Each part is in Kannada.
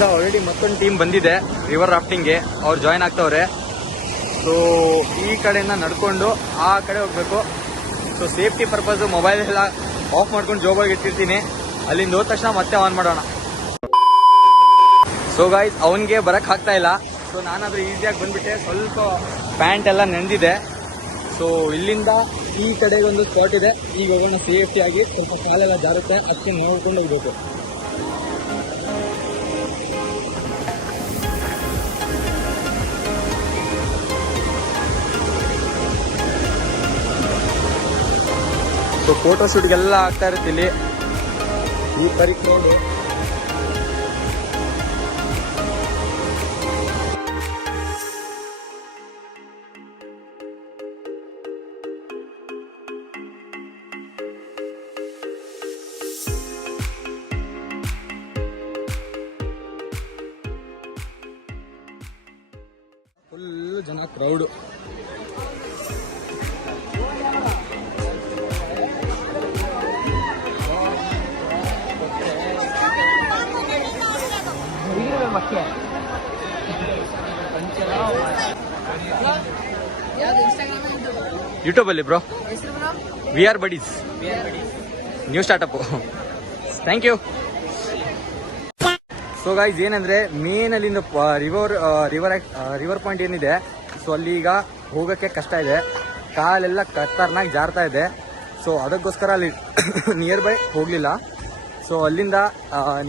ಇಲ್ಲಿಂದ ಆಲ್ರೆಡಿ ಮತ್ತೊಂದು ಟೀಮ್ ಬಂದಿದೆ ರಿವರ್ ರಾಫ್ಟಿಂಗ್ಗೆ, ಅವ್ರು ಜಾಯ್ನ್ ಆಗ್ತವ್ರೆ. ಸೊ ಈ ಕಡೆಯಿಂದ ನಡ್ಕೊಂಡು ಆ ಕಡೆ ಹೋಗ್ಬೇಕು. ಸೊ ಸೇಫ್ಟಿ ಪರ್ಪಸ್ ಮೊಬೈಲ್ ಎಲ್ಲ ಆಫ್ ಮಾಡ್ಕೊಂಡು ಜೋಬಾಗಿ ಇಟ್ಟಿರ್ತೀನಿ. ಅಲ್ಲಿಂದ ಹೋದ ತಕ್ಷಣ ಮತ್ತೆ ಆನ್ ಮಾಡೋಣ. ಸೊ ಗಾಯ್ಸ್, ಅವನಿಗೆ ಬರಕ್ಕೆ ಆಗ್ತಾ ಇಲ್ಲ. ಸೊ ನಾನಾದ್ರೂ ಈಸಿಯಾಗಿ ಬಂದ್ಬಿಟ್ಟೆ. ಸ್ವಲ್ಪ ಪ್ಯಾಂಟ್ ಎಲ್ಲ ನೆಂದಿದೆ. ಸೊ ಇಲ್ಲಿಂದ ಈ ಕಡೆಗೆ ಒಂದು ಸ್ಪಾಟ್ ಇದೆ, ಈಗ ಹೋಗೋಣ ಸೇಫ್ಟಿ ಆಗಿ. ಸ್ವಲ್ಪ ಕಾಲೆಲ್ಲ ಜಾರುತ್ತೆ, ಅದಕ್ಕೆ ನೋಡ್ಕೊಂಡು ಹೋಗ್ಬೇಕು. ಸೊ ಫೋಟೋ ಶೂಟ್ಗೆಲ್ಲ ಆಗ್ತಾ ಇರುತ್ತೆ ಇಲ್ಲಿ ಈ ಪರೀಕ್ಷೆ ನೋಡಿ. ಫುಲ್ ಜನ ಕ್ರೌಡು. ಯೂಟ್ಯೂಬ್ ಅಲ್ಲಿ bro we are buddies new startup. Thank you. So guys, ಏನಂದ್ರೆ ಮೇನ್ ಅಲ್ಲಿಂದ ರಿವರ್ ಪಾಯಿಂಟ್ ಏನಿದೆ, ಸೊ ಅಲ್ಲಿ ಈಗ ಹೋಗಕ್ಕೆ ಕಷ್ಟ ಇದೆ, ಕಾಲೆಲ್ಲ ಕತ್ತರ್ನಾಗಿ ಜಾರ್ತಾ ಇದೆ. ಸೊ ಅದಕ್ಕೋಸ್ಕರ ಅಲ್ಲಿ ನಿಯರ್ ಬೈ ಹೋಗ್ಲಿಲ್ಲ. ಸೊ ಅಲ್ಲಿಂದ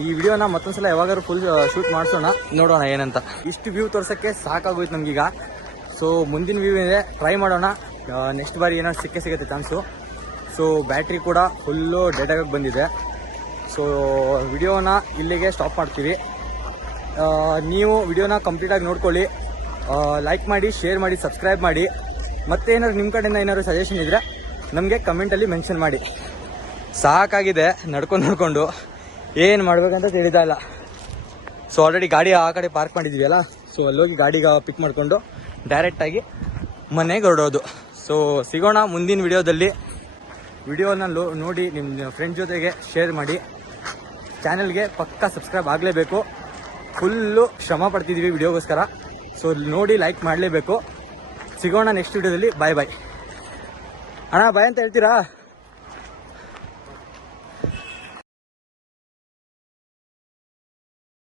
ಈ ವಿಡಿಯೋನ ಮತ್ತೊಂದ್ಸಲ ಯಾವಾಗಾದ್ರು ಫುಲ್ ಶೂಟ್ ಮಾಡಿಸೋಣ, ನೋಡೋಣ ಏನಂತ. ಇಷ್ಟು ವ್ಯೂ ತೋರ್ಸಕ್ಕೆ ಸಾಕಾಗೋಯ್ತು ನಮ್ಗೀಗ. ಸೊ ಮುಂದಿನ ವ್ಯೂ ಇದೆ, ಟ್ರೈ ಮಾಡೋಣ. ನೆಕ್ಸ್ಟ್ ಬಾರಿ ಏನೋ ಸಿಗುತ್ತೆ ಚಾನ್ಸು. ಸೊ ಬ್ಯಾಟ್ರಿ ಕೂಡ ಫುಲ್ಲು ಡೆಡ್ ಆಗಿ ಬಂದಿದೆ. ಸೊ ವಿಡಿಯೋನ ಇಲ್ಲಿಗೆ ಸ್ಟಾಪ್ ಮಾಡ್ತೀವಿ. ನೀವು ವಿಡಿಯೋನ ಕಂಪ್ಲೀಟಾಗಿ ನೋಡ್ಕೊಳ್ಳಿ, ಲೈಕ್ ಮಾಡಿ, ಶೇರ್ ಮಾಡಿ, ಸಬ್ಸ್ಕ್ರೈಬ್ ಮಾಡಿ. ಮತ್ತೆ ಏನಾದ್ರು ನಿಮ್ಮ ಕಡೆಯಿಂದ ಏನಾದ್ರು ಸಜೆಷನ್ ಇದ್ದರೆ ನಮಗೆ ಕಮೆಂಟಲ್ಲಿ ಮೆನ್ಷನ್ ಮಾಡಿ. ಸಾಕಾಗಿದೆ ನಡ್ಕೊಂಡು ಏನು ಮಾಡ್ಬೇಕಂತ ತಿಳಿತಾ ಇಲ್ಲ. ಸೊ ಆಲ್ರೆಡಿ ಗಾಡಿ ಆ ಕಡೆ ಪಾರ್ಕ್ ಮಾಡಿದ್ವಿ, ಸೊ ಅಲ್ಲೋಗಿ ಗಾಡಿಗೆ ಪಿಕ್ ಮಾಡಿಕೊಂಡು ಡೈರೆಕ್ಟಾಗಿ ಮನೆಗೆ ಹೊರಡೋದು. ಸೊ ಸಿಗೋಣ ಮುಂದಿನ ವಿಡಿಯೋದಲ್ಲಿ. ವಿಡಿಯೋನ ನೋಡಿ ನಿಮ್ಮ ಫ್ರೆಂಡ್ ಜೊತೆಗೆ ಶೇರ್ ಮಾಡಿ. ಚಾನೆಲ್ಗೆ ಪಕ್ಕಾ ಸಬ್ಸ್ಕ್ರೈಬ್ ಆಗಲೇಬೇಕು. ಫುಲ್ಲು ಶ್ರಮ ಪಡ್ತಿದ್ದೀವಿ ವಿಡಿಯೋಗೋಸ್ಕರ. ಸೊ ನೋಡಿ ಲೈಕ್ ಮಾಡಲೇಬೇಕು. ಸಿಗೋಣ ನೆಕ್ಸ್ಟ್ ವಿಡಿಯೋದಲ್ಲಿ. ಬಾಯ್ ಬಾಯ್. ಅಣ್ಣ ಬಾಯ್ ಅಂತ ಹೇಳ್ತೀರಾ?